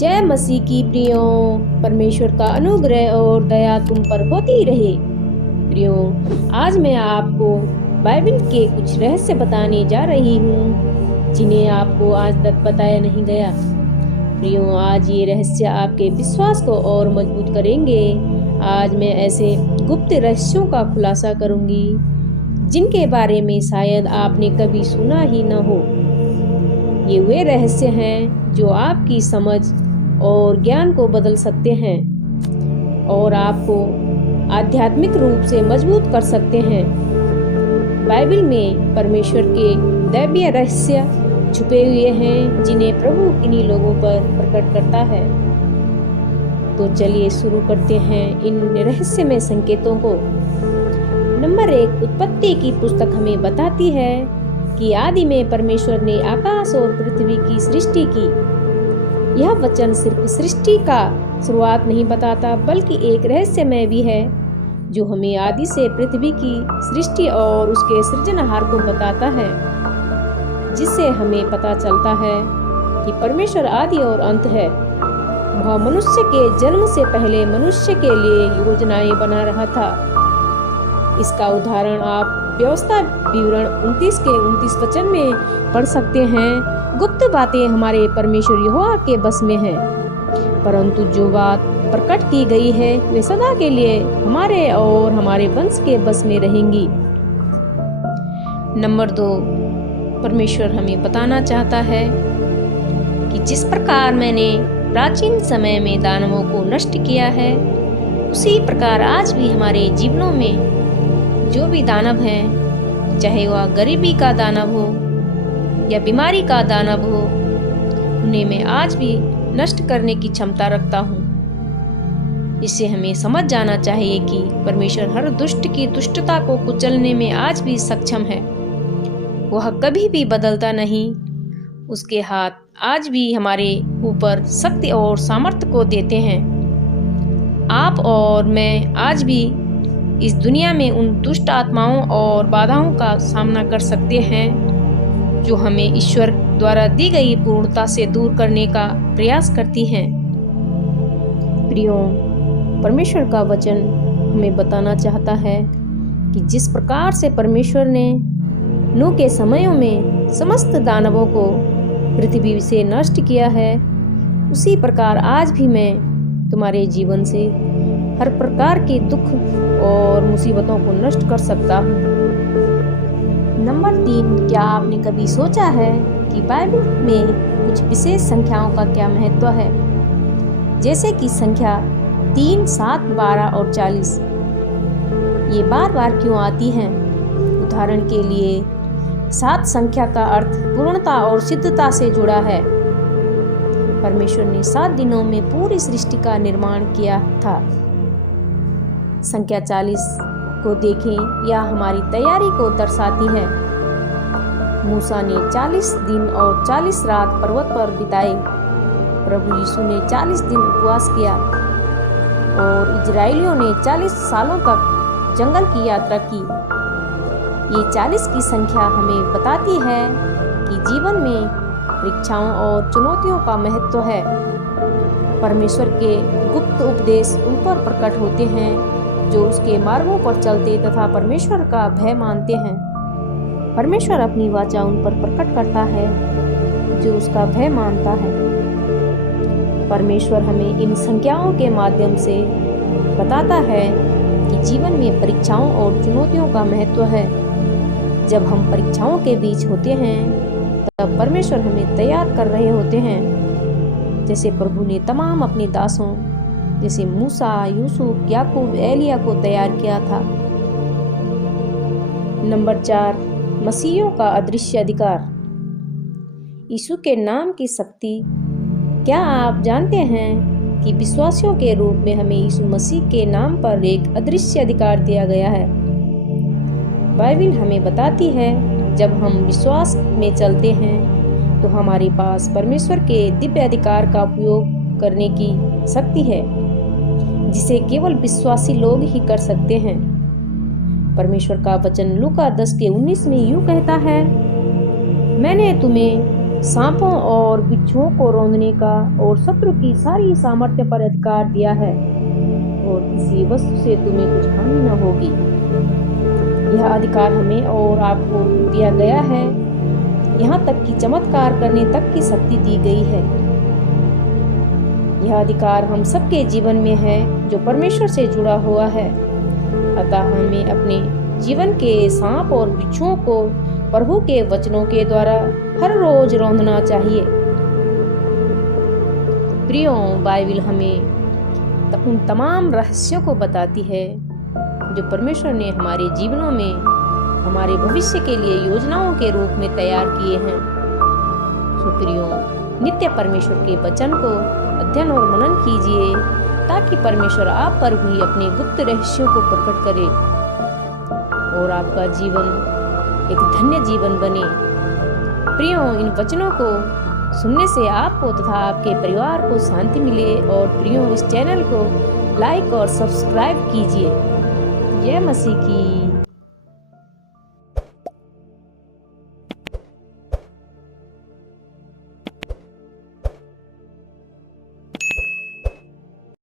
जय मसीह की प्रियों, परमेश्वर का अनुग्रह और दया तुम पर होती रहे। प्रियों, आज मैं आपको बाइबल के कुछ रहस्य बताने जा रही हूँ जिन्हें आपको आज तक बताया नहीं गया। प्रियों, आज ये रहस्य आपके विश्वास को और मजबूत करेंगे। आज मैं ऐसे गुप्त रहस्यों का खुलासा करूंगी जिनके बारे में शायद आपने कभी सुना ही न हो। ये वे रहस्य हैं जो आपकी समझ और ज्ञान को बदल सकते हैं और आपको आध्यात्मिक रूप से मजबूत कर सकते हैं। बाइबल में परमेश्वर के दैवीय रहस्य छुपे हुए हैं जिन्हें प्रभु किन्हीं लोगों पर प्रकट करता है। तो चलिए शुरू करते हैं इन रहस्यमय संकेतों को। नंबर 1, उत्पत्ति की पुस्तक हमें बताती है कि आदि में परमेश्वर ने आकाश और पृथ्वी की सृष्टि की। यह वचन सिर्फ सृष्टि का शुरुआत नहीं बताता बल्कि एक रहस्यमय भी है जो हमें आदि से पृथ्वी की सृष्टि और उसके सृजनहार को बताता है, जिससे हमें पता चलता है कि परमेश्वर आदि और अंत है। वह मनुष्य के जन्म से पहले मनुष्य के लिए योजनाएं बना रहा था। इसका उदाहरण आप व्यवस्था विवरण 29 के 29 वचन में पढ़ सकते हैं। गुप्त बातें हमारे परमेश्वर यहोवा के बस में हैं, परंतु जो बात प्रकट की गई है वे सदा के लिए हमारे और हमारे वंश के बस में रहेंगी। नंबर 2, परमेश्वर हमें बताना चाहता है कि जिस प्रकार मैंने प्राचीन समय में दानवों को नष्ट किया है, उसी प्रकार आज भी हमारे जीवनों में जो भी दानव हैं, चाहे वह गरीबी का दानव हो या बीमारी का दानव हो, उन्हें मैं आज भी नष्ट करने की क्षमता रखता हूँ। इससे हमें समझ जाना चाहिए कि परमेश्वर हर दुष्ट की दुष्टता को कुचलने में आज भी सक्षम है। वह कभी भी बदलता नहीं। उसके हाथ आज भी हमारे ऊपर शक्ति और सामर्थ्य को देते हैं। आप और मैं आज भी इस दुनिया में उन दुष्ट आत्माओं और बाधाओं का सामना कर सकते हैं जो हमें ईश्वर द्वारा दी गई पूर्णता से दूर करने का प्रयास करती हैं। प्रियों, परमेश्वर का वचन हमें बताना चाहता है कि जिस प्रकार से परमेश्वर ने नूह के समयों में समस्त दानवों को पृथ्वी से नष्ट किया है, उसी प्रकार आज भी मैं तुम्हारे जीवन से हर प्रकार के दुख और मुसीबतों को नष्ट कर सकता हूँ। नंबर 3, क्या आपने कभी सोचा है कि बाइबल में कुछ विशेष संख्याओं का क्या महत्व है, जैसे कि संख्या 3, 7, 12 और 40। ये बार बार क्यों आती हैं? उदाहरण के लिए 7 संख्या का अर्थ पूर्णता और सिद्धता से जुड़ा है। परमेश्वर ने 7 दिनों में पूरी सृष्टि का निर्माण किया था। संख्या 40 को देखें, यह हमारी तैयारी को दर्शाती है। मूसा ने 40 दिन और 40 रात पर्वत पर बिताए। प्रभु यीशु ने 40 दिन उपवास किया और इजरायलियों ने 40 सालों तक जंगल की यात्रा की। ये 40 की संख्या हमें बताती है कि जीवन में परीक्षाओं और चुनौतियों का महत्व है। परमेश्वर के गुप्त उपदेश उन पर प्रकट होते हैं जो उसके मार्गों पर चलते तथा परमेश्वर का भय मानते हैं। परमेश्वर अपनी वाचा उन पर प्रकट करता है जो उसका भय मानता है। परमेश्वर हमें इन संख्याओं के माध्यम से बताता है कि जीवन में परीक्षाओं और चुनौतियों का महत्व है। जब हम परीक्षाओं के बीच होते हैं तब परमेश्वर हमें तैयार कर रहे होते हैं, जैसे प्रभु ने तमाम अपने दासों जैसे मूसा, यूसुफ, याकूब, एलिया को तैयार किया था। नंबर 4, मसीहियों का अदृश्य अधिकार। यीशु के नाम की शक्ति। क्या आप जानते हैं कि विश्वासियों के रूप में हमें यीशु मसीह के नाम पर एक अदृश्य अधिकार दिया गया है? बाइबल हमें बताती है जब हम विश्वास में चलते हैं तो हमारे पास परमेश्वर के दिव्य अधिकार का उपयोग करने की शक्ति है, जिसे केवल विश्वासी लोग ही कर सकते हैं। परमेश्वर का वचन लूका 10 के 19 में यूं कहता है, मैंने तुम्हें सांपों और बिच्छुओं को रौंदने का और शत्रु की सारी सामर्थ्य पर अधिकार दिया है और किसी वस्तु से तुम्हें कुछ हानि न होगी। यह अधिकार हमें और आपको दिया गया है, यहाँ तक कि चमत्कार करने तक की शक्ति दी गई है। यह अधिकार हम सबके जीवन में है जो परमेश्वर से जुड़ा हुआ है। अतः हमें अपने जीवन के सांप और बिच्छुओं को प्रभु के वचनों के द्वारा हर रोज रौंदना चाहिए। प्रियो, बाइबल हमें उन तमाम रहस्यों को बताती है जो परमेश्वर ने हमारे जीवनों में हमारे भविष्य के लिए योजनाओं के रूप में तैयार किए हैं। सो प्रियो, नित्य परमेश्वर के वचन को अध्ययन और मनन कीजिए ताकि परमेश्वर आप पर भी अपने गुप्त रहस्यों को प्रकट करे और आपका जीवन एक धन्य जीवन बने। प्रियो, इन वचनों को सुनने से आपको तथा आपके परिवार को शांति मिले और प्रियो, इस चैनल को लाइक और सब्सक्राइब कीजिए। जय मसीह की।